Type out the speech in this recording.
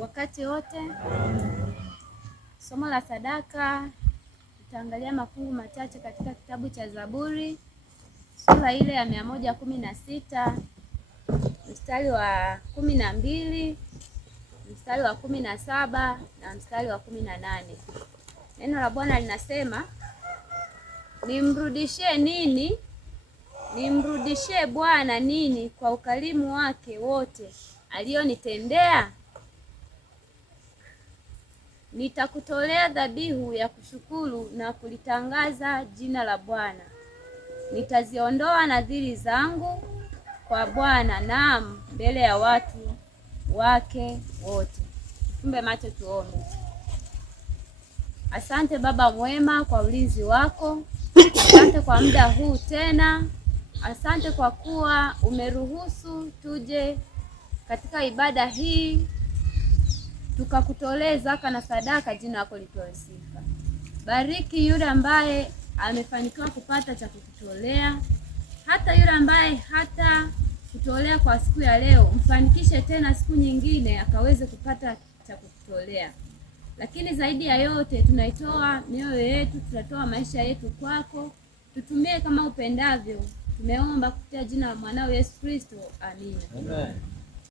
wakati wote. Somo la sadaka tutaangalia mafungu machache katika kitabu cha Zaburi sura ile ya 116 mstari wa 12, mstari wa 17 na mstari wa 18. Neno la Bwana linasema, nimrudishie Bwana nini kwa ukarimu wake wote alionitendea? Nitakutolea dhabihu ya kushukuru na kulitangaza jina la Bwana. Nitaziondoa nadhiri zangu kwa Bwana, naam, mbele ya watu wake wote. Tufumbe macho tuombe. Asante Baba mwema kwa ulinzi wako. Asante kwa muda huu tena. Asante kwa kuwa umeruhusu tuje katika ibada hii tukakutolea zaka na sadaka, jina lako lipewe sifa. Bariki yule ambaye amefanikiwa kupata cha kukutolea, hata yule ambaye hata kutolea kwa siku ya leo, mfanikishe tena siku nyingine akaweze kupata cha kukutolea. Lakini zaidi ya yote tunaitoa mioyo yetu, tunatoa maisha yetu kwako, tutumie kama upendavyo. Tumeomba kupitia jina la mwanao Yesu Kristo, amina. Amen.